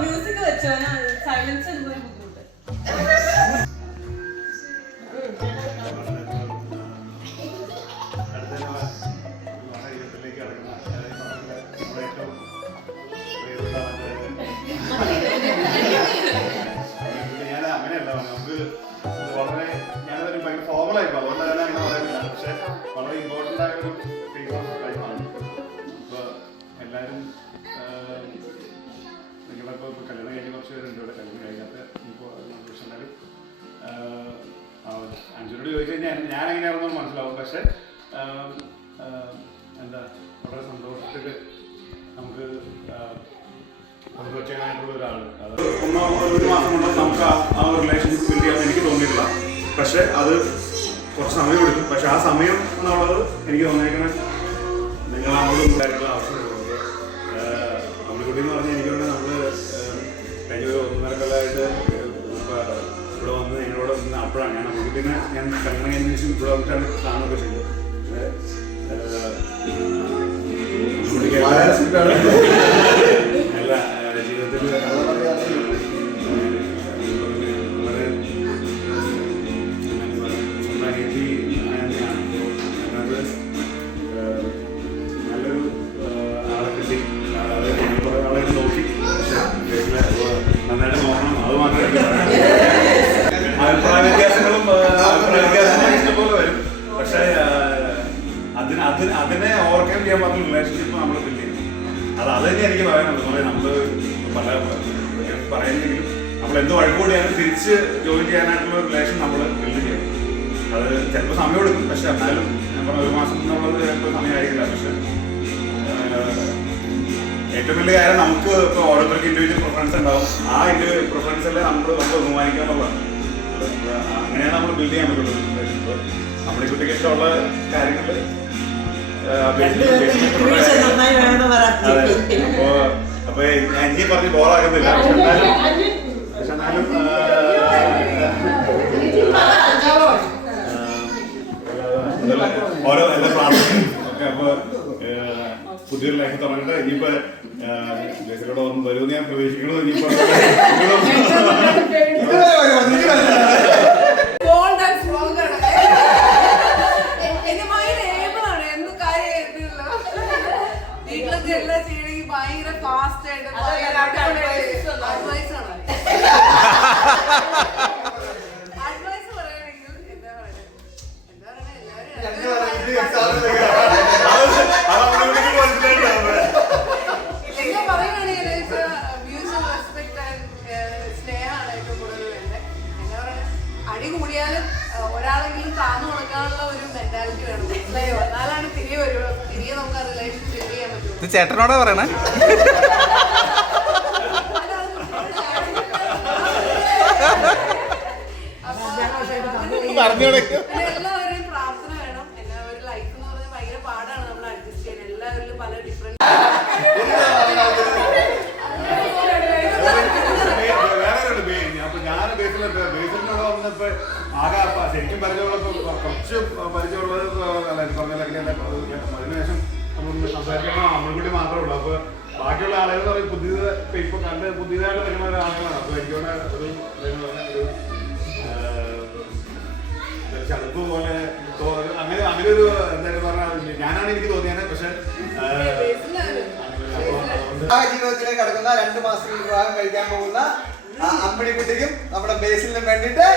Music വെച്ചോ silence ബുദ്ധിമുട്ട്. ഞാൻ അങ്ങനെയല്ല നമുക്ക് വളരെ ഞാനതൊരു ഭയങ്കര ഫോർമലായിപ്പോ അതുകൊണ്ട് തന്നെ അങ്ങനെ പറയുന്നില്ല. പക്ഷെ വളരെ ഇമ്പോർട്ടൻ്റ് ആയ ഒരു ഫേസ് ഓഫ് ലൈഫാണ്. ഇപ്പോൾ എല്ലാവരും നിങ്ങളിപ്പോൾ കല്യാണം കഴിഞ്ഞ കുറച്ച് പേരുണ്ട് ഇവിടെ. കല്യാണം കഴിഞ്ഞാൽ ഇപ്പോൾ എന്നാലും അഞ്ചിനോട് ചോദിച്ചു കഴിഞ്ഞാൽ ഞാൻ എങ്ങനെയാണെന്ന് മനസ്സിലാവും. പക്ഷെ എന്താ വളരെ സന്തോഷത്തിൽ നമുക്ക് പങ്കുവയ്ക്കാനായിട്ടുള്ള ഒരാൾ അത് ഒരു മാസം കൊണ്ട് നമുക്ക് ആ ഒരു റിലേഷൻഷിപ്പ് ബിൽഡ് ചെയ്യാൻ എനിക്ക് തോന്നിയിട്ടില്ല. പക്ഷെ അത് കുറച്ച് സമയം എടുക്കും. പക്ഷെ ആ സമയം എന്നുള്ളത് എനിക്ക് തോന്നിയേക്കണേ നിങ്ങൾ നമ്മളൊന്നും കാര്യങ്ങൾ ആവശ്യമുള്ളത് അമ്മിക്കുട്ടി എന്ന് പറഞ്ഞാൽ എനിക്ക് വേണ്ടി നമ്മൾ കഴിഞ്ഞ ഒരു 1.5 കൊല്ലമായിട്ട് ഇവിടെ വന്ന് എന്നോട് വന്ന് അപ്പോഴാണ് ഞാൻ അമ്മിക്കുട്ടീനെ ഞാൻ കല്യാണം കഴിഞ്ഞ ശേഷം ഇവിടെ വന്നിട്ടാണ് കാണുകയൊക്കെ ചെയ്തത്. അല്ല ജീവിതത്തിൽ സ്വന്തം നല്ലൊരു ആളെ കിട്ടി. കുറേ ആളെ നോക്കി. നന്നായിട്ട് നോക്കണം. അത് മാത്രമേ അഭിപ്രായ വ്യത്യാസങ്ങളും ഇഷ്ടംപോലെ വരും. പക്ഷേ അതിനെ ഓവർകം ചെയ്യാൻ പറ്റുന്ന റിലേഷൻഷിപ്പ് നമ്മൾ ബിൽഡ് ചെയ്യും. അത് തന്നെ എനിക്ക് പറയാനുള്ളത്. കുറേ നമ്മൾ പല പറയുന്നെങ്കിലും നമ്മൾ എന്ത് വഴികൂടിയാലും തിരിച്ച് ജോയിൻ ചെയ്യാനായിട്ടുള്ള ഒരു റിലേഷൻ നമ്മൾ ബിൽഡ് ചെയ്യണം. അത് ചിലപ്പോൾ സമയം എടുക്കും. പക്ഷെ എന്നാലും ഞാൻ പറഞ്ഞ 1 മാസം എന്നുള്ളത് ചിലപ്പോൾ സമയമായിരിക്കില്ല. പക്ഷെ ഏറ്റവും വലിയ കാര്യം നമുക്ക് ഇപ്പോൾ ഓരോരുത്തർക്ക് ഇൻഡിവിജ്വൽ പ്രിഫറൻസ് ഉണ്ടാവും. ആ ഇൻഡിവിജ്വൽ പ്രിഫറൻസല്ലേ നമ്മൾ ബഹുമാനിക്കാന്നുള്ളതാണ്. അങ്ങനെയാണ് നമ്മൾ ബിൽഡ് ചെയ്യാൻ പറ്റുള്ളൂ. നമ്മുടെ കുട്ടിക്ക് ഇഷ്ടമുള്ള കാര്യങ്ങൾ അപ്പൊ ഞാൻ ഇനി പറഞ്ഞ് ബോറാകുന്നില്ല. പക്ഷെ എന്നാലും ഓരോ എല്ലാ പ്രാർത്ഥനയും ഒക്കെ. അപ്പൊ പുതിയൊരു ലൈഫ് തുടങ്ങട്ടെ. ഇനിയിപ്പോ ജേസിലൂടെ ഒന്നും വരുമെന്ന് ഞാൻ പ്രതീക്ഷിക്കണു. ഇനിയിപ്പോ എല്ലാം ചെയ്യണമെങ്കിൽ ഭയങ്കര ഫാസ്റ്റ് ആയിട്ട് അഡ്വൈസ് പറയുകയാണെങ്കിൽ എന്താ പറയുകയാണെങ്കിൽ മ്യൂച്വൽ റെസ്പെക്ട് ആൻഡ് സ്നേഹമാണ് ഏറ്റവും കൂടുതൽ വേണ്ടത്. എന്താ പറയുക, അടി കൂടിയാലും ഒരാളെങ്കിലും താന്നു കൊടുക്കാനുള്ള ഒരു മെന്റാലിറ്റി വേണം. മനസ്സിലായോ? എന്നാലാണ് തിരികെ നമുക്ക് ആ റിലേഷൻ ബിൽഡ് ചെയ്യാൻ പറ്റും. ചേട്ടനോടാ പറയണേ. എല്ലാവരുടെയും പ്രാർത്ഥന വേണം. എല്ലാവരും ലൈഫ് എന്ന് പറഞ്ഞാൽ ഭയങ്കര പാടാണ് നമ്മൾ അഡ്ജസ്റ്റ് ചെയ്യാൻ. എല്ലാവരിലും പല ഡിഫറൻസ്. അപ്പൊ ഞാൻ ബേസിലിനോട് വന്നപ്പോ ആകെ ശരിക്കും പരിചയമുള്ളപ്പോ കുറച്ച് പരിചയമുള്ളത് പറഞ്ഞാൽ അതിനുശേഷം നമ്മൾ സംസാരിക്കണം നമ്മൾക്കൂടി മാത്രമേ ഉള്ളൂ. അപ്പൊ ബാക്കിയുള്ള ആളുകൾ പറയും പുതിയത് ഇപ്പൊ കണ്ട് പുതിയതായിട്ട് വരുന്ന ആളുകളാണ്. അപ്പൊ എനിക്കോടെ ഒരു ചടുപ്പ് പോലെ അങ്ങനെ ഒരു എന്തായാലും പറഞ്ഞാൽ ഞാനാണ് എനിക്ക് തോന്നിയത്. പക്ഷെ ജീവിതത്തിലേക്ക് കടക്കുന്ന 2 മാസത്തിൽ വിവാഹം കഴിക്കാൻ പോകുന്ന അമ്മിണിക്കുട്ടിക്കും നമ്മുടെ ബേസിലിനും വേണ്ടിയിട്ട്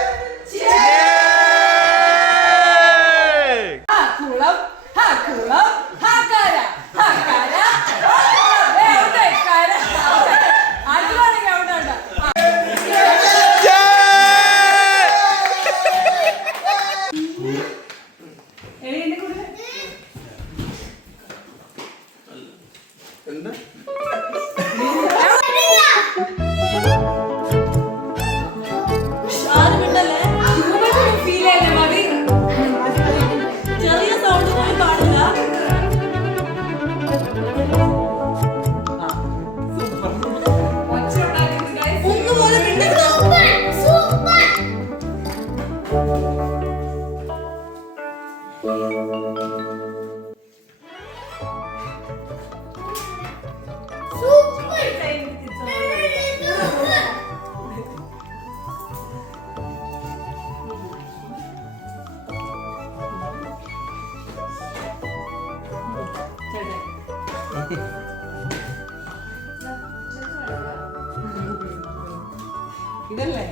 ഇതല്ലേ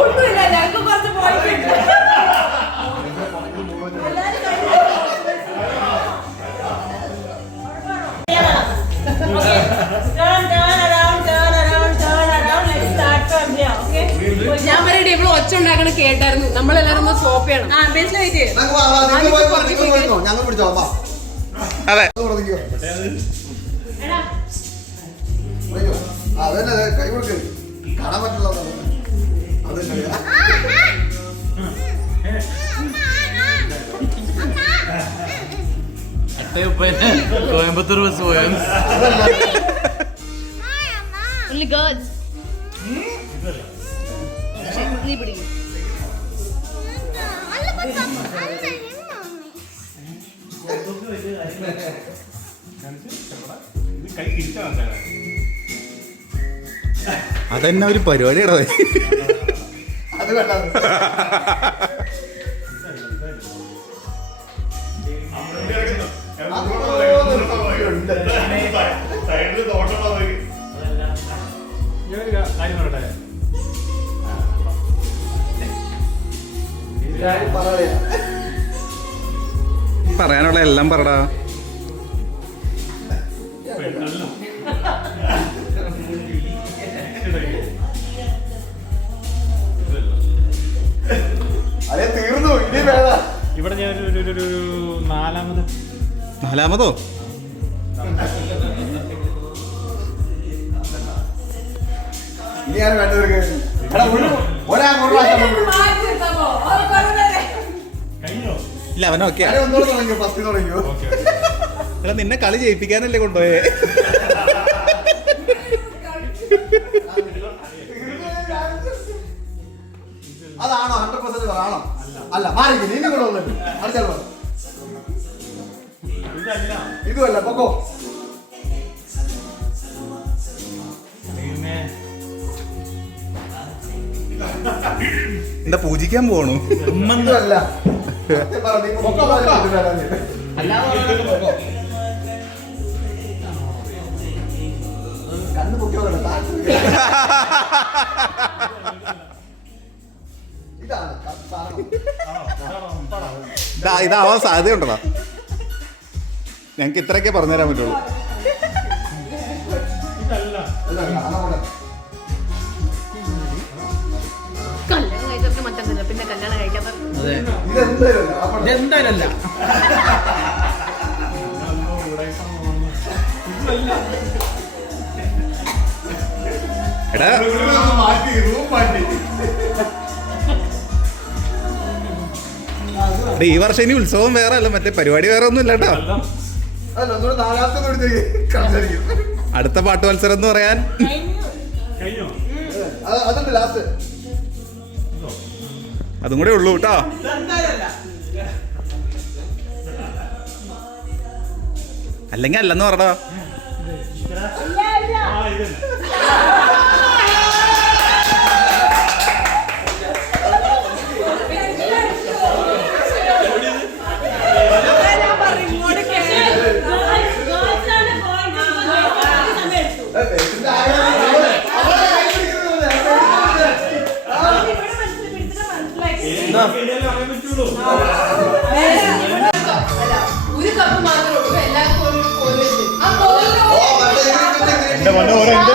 ഒന്നുമില്ല, ഞങ്ങൾക്ക് കുറച്ച് പോയിട്ടുണ്ട്. ഞാൻ പറയട്ടെ, ഇവിടെ ഒച്ച ഉണ്ടാക്കണ കേട്ടായിരുന്നു. നമ്മളെല്ലാരും ഒന്ന് സ്റ്റോപ്പ് ചെയ്യണം. ഞങ്ങൾ പിടിച്ചോളാം. അതെ അതന്നെ കൈ കൊടുക്ക്, കാണാൻ പറ്റില്ല. അതന്നെ കോയമ്പത്തൂർ ബസ് പോയ നീ പിടിക്കും അതെന്നെ ഒരു പരിപാടിയാണോ? അത് വേണ്ട. പറയാനുള്ള എല്ലാം പറടാ. അതെ, തീർന്നു. ഇനി വേണ്ട. ഇവിടെ ഞാൻ ഒരു നാലാമതോ? ഇനി ഞാൻ വേണ്ടവർക്ക് ഒരാങ്ങോട്ട് മാറ്റി നിർത്താമോ? അത് പറഞ്ഞതല്ലേ. കഴിഞ്ഞോ? ഇല്ല അവനൊക്കെ ഒന്നുകൂടെ തുടങ്ങിയോ? ഫസ്റ്റ് തുടങ്ങിയോ? എടാ നിന്നെ കളി ജയിപ്പിക്കാനല്ലേ കൊണ്ടുപോയേ? അതാണോ 100% ആണോ? അല്ല, മാറിക്കും. നീ കൂടെ വന്നിട്ട് അടിച്ചല്ലോ. ഇതല്ല. ഇതുമല്ല, പൊക്കോ. എന്താ പൂജിക്കാൻ പോണു? ഇതുമല്ല. നീ പൊക്കോ, പൊക്കോ. കണ്ണ് പൊക്കിയോ? ഇതാണ് ഇതാവാൻ സാധ്യതയുണ്ടോ? ഞങ്ങക്ക് ഇത്രയൊക്കെ പറഞ്ഞുതരാൻ പറ്റുള്ളൂ. കല്യാണം കഴിച്ചവർക്ക് മറ്റൊന്നില്ല, പിന്നെ കല്യാണം കഴിക്കാത്ത ഇതെന്തായാലും എടാ മാറ്റി റൂം മാറ്റി. ഈ വർഷം ഇനി ഉത്സവം വേറെ അല്ല, മറ്റേ പരിപാടി വേറെ ഒന്നും ഇല്ല കേട്ടോ. അടുത്ത പാട്ട് മത്സരം എന്ന് പറയാൻ കഴിഞ്ഞോ? അതുണ്ട് ലാസ്റ്റ്. അതും കൂടെ ഉള്ളൂ കേട്ടോ. അല്ലെങ്കിൽ അല്ലെന്ന് പറടാ. ഒരു കപ്പ് മാത്രമേ ഉള്ളൂ. എല്ലാവർക്കും ഒരു കോല് വെച്ച്. ആ കോലിന് എന്റെ മണ്ണ ഓരോ ഉണ്ട്.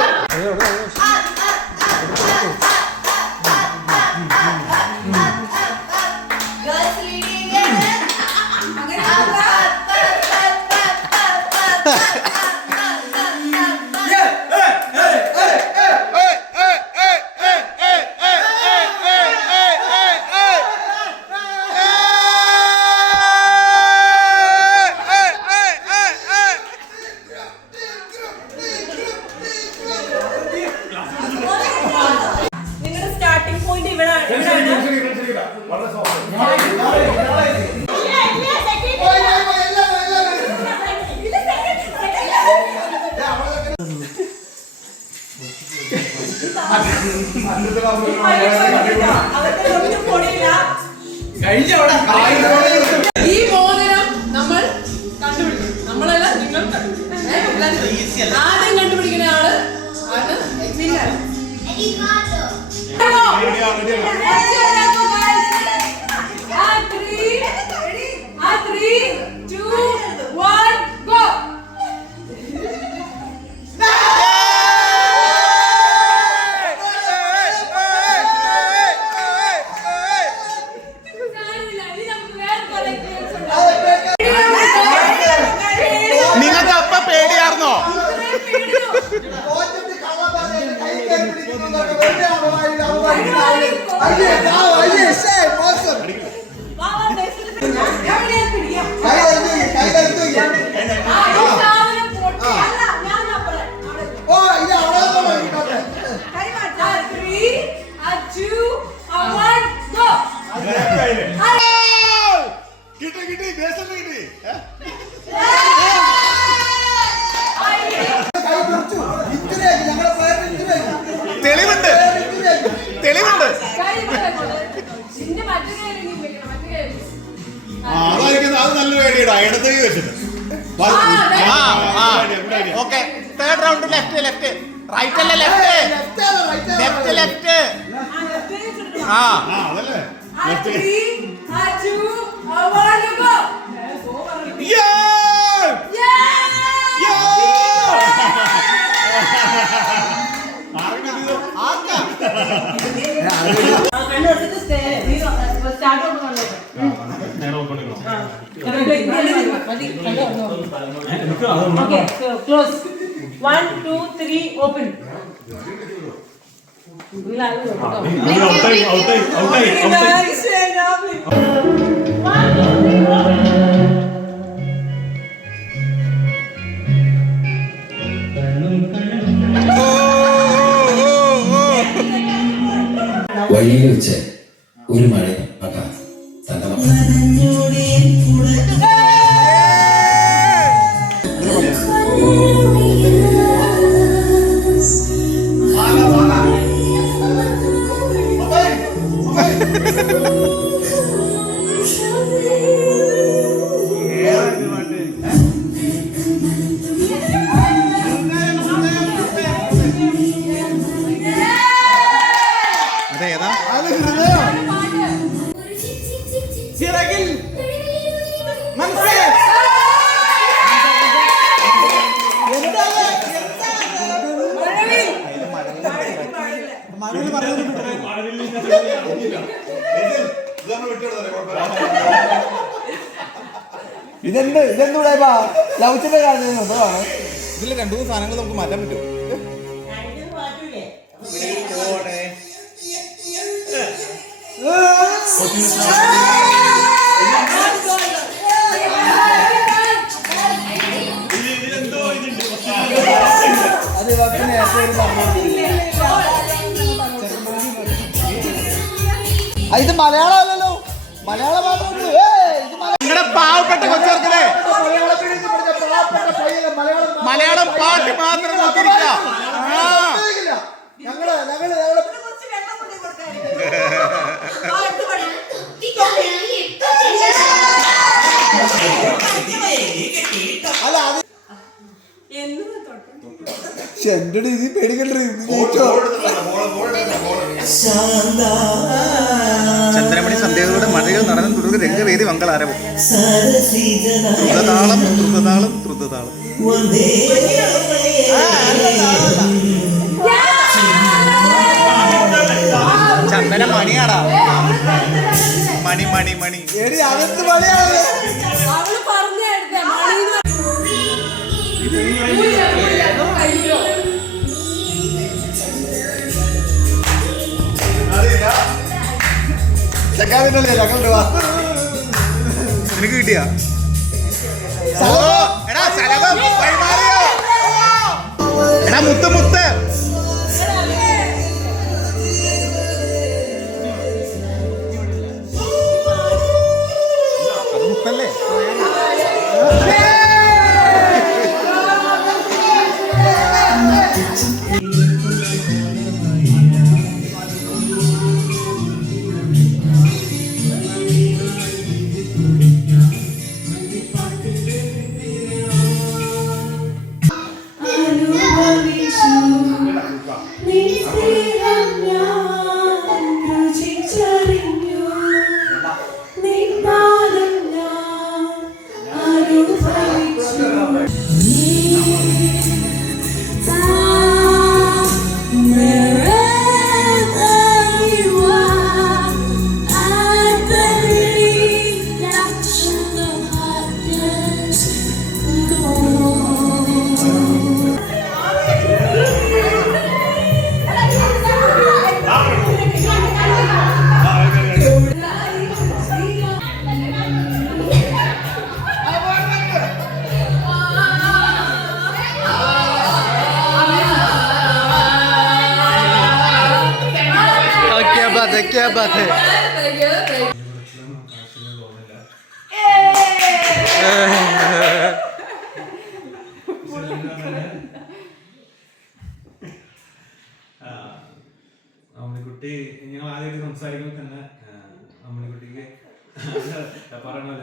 ഈ മോതിരം നമ്മൾ കണ്ടുപിടിക്കും. നമ്മളല്ല, നിങ്ങൾ കണ്ടുപിടിക്കും. ആദ്യം കണ്ടുപിടിക്കുന്ന ആള് ആണ് എക്സിനാണ്. നിങ്ങൾക്ക് അപ്പ പേടിയാർന്നോ? കിട്ടി കിട്ടി ദേശം കിട്ടി. തെളിവുണ്ട് തെളിവുണ്ട്. അതായിരിക്കും അത് നല്ലൊരു ഐഡിയ. ഇടത്ത് കൈ വെച്ചിട്ട് okay. Third round left left right അല്ല ലെഫ്റ്റ് ലെഫ്റ്റ് ലെഫ്റ്റ്. ആ അതല്ലേ ലെഫ്റ്റ്. Close. 1, 2, 3, open. വഴിയിൽ വെച്ച് ഒരു മഴ തന്റെ അതേതാ? ഇതെന്തൂടെ ലൗച്ചിന്റെ കാര്യം. ഇതിൽ രണ്ടു മൂന്ന് സാധനങ്ങൾ നമുക്ക് മാറ്റാൻ പറ്റുമോ? ഇത് മലയാളം അല്ലല്ലോ, മലയാളം മാത്രം. നിങ്ങളുടെ പാവപ്പെട്ട കൊച്ചർക്കനെ മലയാളം പാട്ട് മാത്രം നോക്കിയിരിക്കുക. എന്റെ രീതി പേടിക്കണ്ടേ. ചന്ദ്രമണി സന്ധ്യകളുടെ മഴകൾ നടനം തുടർന്ന് രംഗവേദി മംഗളാരവം. ദ്രുതതാളം ദ്രുതതാളം ദ്രുതതാളം. ചന്ദന മണിയാടാ. മണി മണി മണി. അകത്ത് മണിയാണ്. നിനക്ക് കിട്ടിയ എടാ മുത്ത് മുത്ത്. മുത്തല്ലേ? क्या बात है അമ്മണിക്കുട്ടി ഞങ്ങൾ ആദ്യമായിട്ട് സംസാരിക്കുമ്പോൾ തന്നെ അമ്മണിക്കുട്ടിക്ക്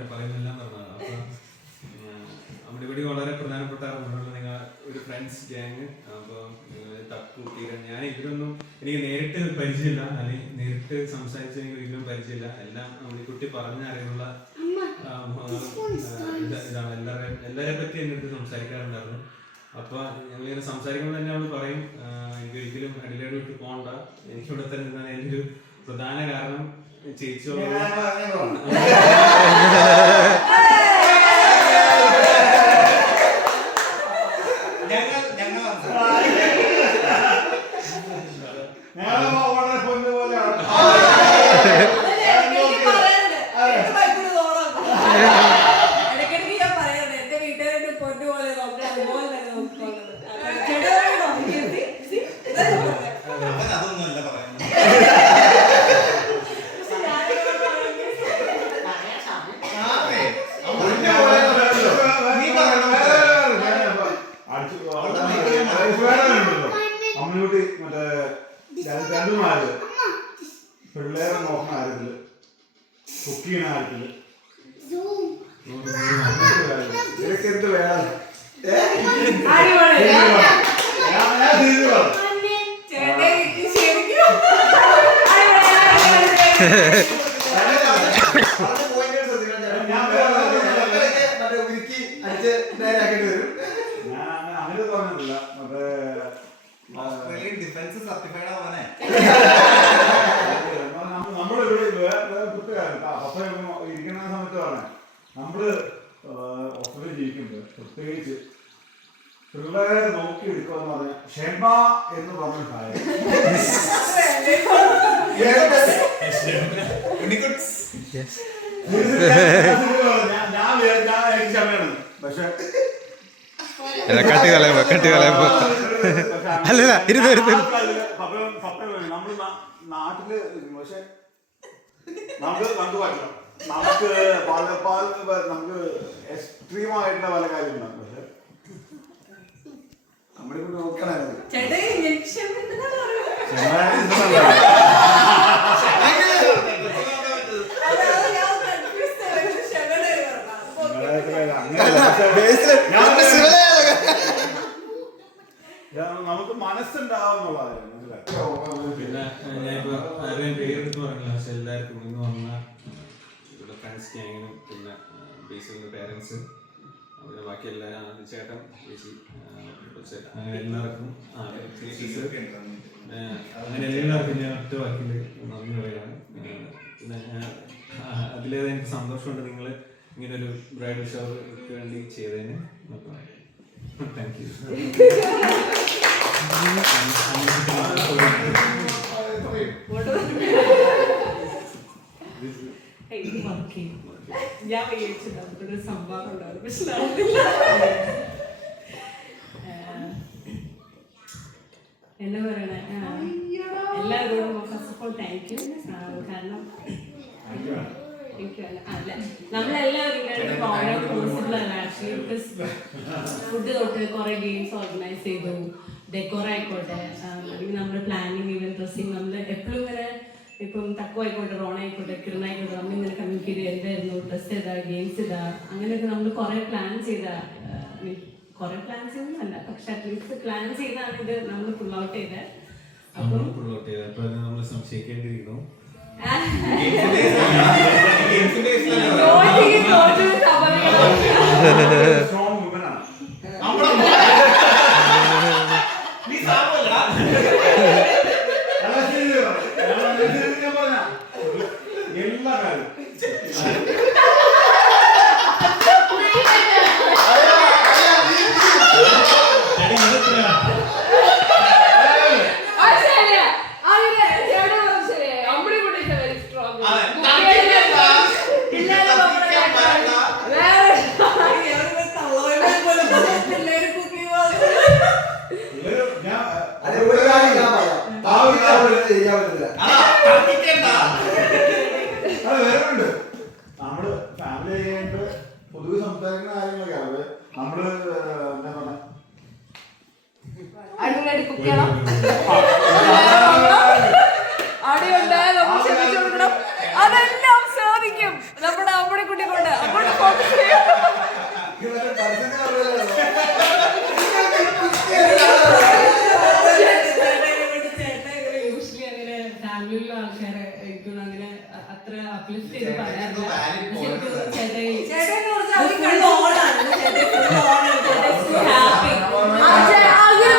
പറയുന്നില്ലെന്ന് പറഞ്ഞതാണ്. അപ്പൊ അമ്മണിക്കുട്ടി വളരെ പ്രധാനപ്പെട്ട നിങ്ങൾ ഒരു ഫ്രണ്ട്സ് ഗ്യാങ്. അപ്പൊ തപ്പു തീരൻ ഞാൻ ഇവരൊന്നും എനിക്ക് നേരിട്ട് പരിചയമില്ല, അല്ലെങ്കിൽ നേരിട്ട് സംസാരിച്ച് എനിക്ക് ഒരിക്കലും പരിചയമില്ല. എല്ലാം അമ്മണിക്കുട്ടി പറഞ്ഞ അറിവുള്ള ഇതാണ്. എല്ലാരെ പറ്റി എൻ്റെ അടുത്ത് സംസാരിക്കാറുണ്ടായിരുന്നു. അപ്പൊ ഞങ്ങളിങ്ങനെ സംസാരിക്കുമ്പോൾ തന്നെ അവൾ പറയും എനിക്ക് ഒരിക്കലും അടിയിലോട്ട് വിട്ട് പോകണ്ട, എനിക്കിവിടെ തന്നെ ഇരുന്നാൽ എൻ്റെ ഒരു പ്രധാന കാരണം ചേച്ചിയോട് ഇടയ്ക്കിടയ്ക്ക് ഞാൻ പറയാറുണ്ട് എന്റെ വീട്ടുകാരുടെ പൊന്നു പോലെ നോക്കണം, അതുപോലെ തന്നെ നോക്കിക്കോളുന്നത്. അതൊന്നുമല്ല പറയുന്നത്. അമ്മൂട്ടി മറ്റേ രണ്ടും ആര് പിള്ളേരെ നോക്കുന്ന കാര്യത്തില്, കുക്ക് ചെയ്യുന്ന കാര്യത്തില് ഇതൊക്കെ എന്ത് വേണം. ഞാൻ അങ്ങനെ പറഞ്ഞിട്ടില്ല. മറ്റേ ഡിഫൻസ് സർട്ടിഫൈഡ് ആവാനേ നമ്മളിവിടെ പപ്പ ഇരിക്കുന്ന സമയത്ത് പറഞ്ഞ നമ്മള് ഓസ്ട്രേലിയ ജീവിക്കുമ്പോൾ പ്രത്യേകിച്ച് പിള്ളേരെ നോക്കി എടുക്കുമെന്ന് പറഞ്ഞ ക്ഷമ എന്ന് പറഞ്ഞ കാര്യം ഞാൻ ക്ഷമയാണ്. പക്ഷെ കട്ടികളയുമ്പോ അല്ലല്ല നമ്മള് നാട്ടില് പക്ഷെ നമുക്ക് പറ്റില്ല. നമുക്ക് നമുക്ക് എക്സ്ട്രീമായിട്ടുള്ള പല കാര്യങ്ങളുണ്ട്. പക്ഷെ നമ്മളിപ്പോ നോക്കണത് നമുക്ക് മനസ്സുണ്ടാവുന്നുള്ളതാണ്. പിന്നെ ഞാനിപ്പോ ആരെയും പേരെടുത്ത് പറഞ്ഞില്ല, പക്ഷെ എല്ലാവർക്കും ഇന്ന് വന്ന ഇവിടെ ഫ്രണ്ട്സ് ഗ്യാങ്ങിനും പിന്നെ ബേസിലെ പേരൻസ് പിന്നെ ബാക്കി എല്ലാവരും ചേട്ടൻ ചേച്ചി അങ്ങനെ എല്ലാവർക്കും അങ്ങനെ എല്ലാവർക്കും ഞാൻ ഒറ്റ വാക്കിൽ നന്ദി പറയാണ്. പിന്നെ അതിലേത് എനിക്ക് സന്തോഷമുണ്ട് നിങ്ങൾ ഇങ്ങനൊരു ബ്രൈഡൽ ഷവർക്ക് വേണ്ടി ചെയ്തതിന്. Thank you. ഞാൻ വിചാരിച്ചത് നമുക്കൊരു സംഭവം ഉണ്ടാവും, പക്ഷെ എന്താ പറയണേ, എല്ലാവരോടും first of all thank you. കാരണം അല്ല നമ്മളെല്ലാവരും പോസിബിൾ അല്ല ആക്ച്വലി. ബിക്കോസ് ഫുഡ് തൊട്ട് കുറെ ഗെയിംസ് ഓർഗനൈസ് ചെയ്തു, ഡെക്കോർ ആയിക്കോട്ടെ, അല്ലെങ്കിൽ നമ്മുടെ പ്ലാനിങ് ഈവൻ ഡ്രസ്സിങ് നമ്മൾ എപ്പോഴും ഇങ്ങനെ ഇപ്പം തക്കു ആയിക്കോട്ടെ, റോൺ ആയിക്കോട്ടെ, കിരണായിക്കോട്ടെ, നമ്മളിങ്ങനെ കമ്മ്യൂണിക്കേറ്റ് ചെയ്ത് എന്തായിരുന്നു ഡ്രസ് ചെയ്താ, ഗെയിംസ് ചെയ്താ, അങ്ങനെയൊക്കെ നമ്മൾ കുറെ പ്ലാൻ ചെയ്താ. കുറെ പ്ലാൻ ചെയ്തൊന്നുമല്ല, പക്ഷെ അറ്റ്ലീസ്റ്റ് പ്ലാൻ ചെയ്താണ് ഇത് നമ്മൾ ഫുൾ ഔട്ട് ചെയ്തത്. അപ്പം നമ്മൾ സംശയിക്കേണ്ടിയിരിക്കുന്നു. എല്ലാ കാര്യം പൊതുവെ സംസാരിക്കുന്ന കാര്യങ്ങളൊക്കെ അത് നമ്മള് എന്താ പറഞ്ഞ അടിപൊളിയായിട്ട് കുക്ക് ചെയ്യണം. അടിയുണ്ടായാൽ നമ്മൾ ക്ഷമിച്ചു കൊടുക്കണം. അതെല്ലാം സാധിക്കും നമ്മുടെ അമ്മടെ കുട്ടി കൊണ്ട്. അങ്ങോട്ട് ഫോക്കസ് ചെയ്യാം. യൂഷ്വലി അങ്ങനെ ഫാമിലിയിലുള്ള ആൾക്കാരെ എനിക്കൊന്നും അങ്ങനെ അത്ര അപ്ലിഫ്റ്റ് ചെയ്ത് പറയാറില്ല. പക്ഷെ എനിക്ക് ചേട്ടനെ കുറിച്ച് അങ്ങനെ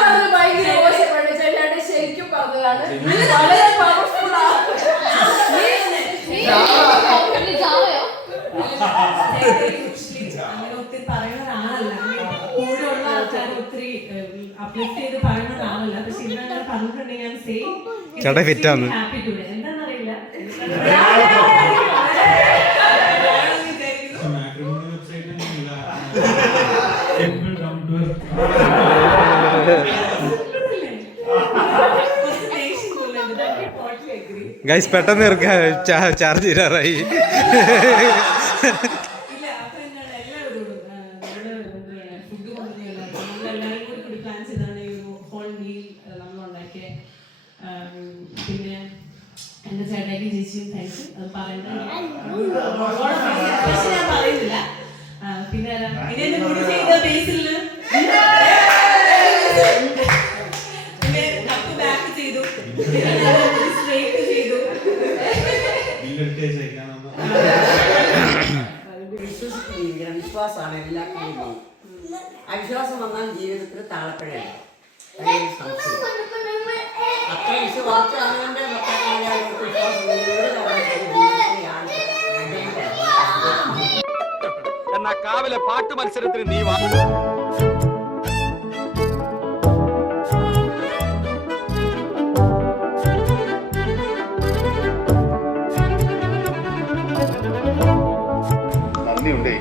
പറഞ്ഞത് ഭയങ്കര മോശമാണ്. ചേട്ടൻ ശരിക്കും പറഞ്ഞതാണ്. വളരെ പവർഫുൾ ആണ്. അങ്ങനെ ഒത്തിരി പറയുന്ന ഒരാളല്ല. കൂടെയുള്ള ആൾക്കാർ ഒത്തിരി അപ്ലിഫ്റ്റ് ചെയ്ത് പറയുന്ന ഒരാളല്ല. പക്ഷെ ഇന്നങ്ങനെ പറഞ്ഞിട്ടുണ്ടെങ്കിൽ ഞാൻ സെയിം ഹാപ്പി ടുഡേ. എന്താണെന്നറിയില്ല. മാട്രിമോണി വെബ്സൈറ്റിൽ സിമ്പിൾ ഡൗൺ ടു ഗൈസ് പെട്ടെന്ന് ചാർജ് ചെയ്യാറായി. ഇല്ല, അപ്പൊ എന്താണ് എല്ലാവരോടും ഫുഡ് കൊണ്ടുവന്നില്ല. നമ്മളെല്ലാവരും കൂടി പ്ലാൻ ചെയ്താണ് ഈ ഒരു ഹോൾ മീൽ നമ്മൾ ഉണ്ടാക്കിയ. പിന്നെ എന്റെ ചേട്ടായിക്ക് ചേച്ചിയും താങ്ക്സ്. അത് പറയുന്നത് ഞാൻ പറയുന്നില്ല. പിന്നെ എന്നെ മുടി ചെയ്ത ബേസില് കപ്പ് ബാക്ക് ചെയ്തു, സ്ട്രേറ്റ് ചെയ്തു. വിശ്വസിച്ചിരിക്കണം. വിശ്വാസമാണ് എല്ലാ കാര്യവും. അവിശ്വാസം വന്നാൽ ജീവിതത്തിൽ താളപ്പഴയാണ്. അത്ര വിശ്വാസം അവന്റെ എന്നാ കാവിലെ പാട്ട് മത്സരത്തിന് നീ വാ. നന്ദിയുണ്ടേ.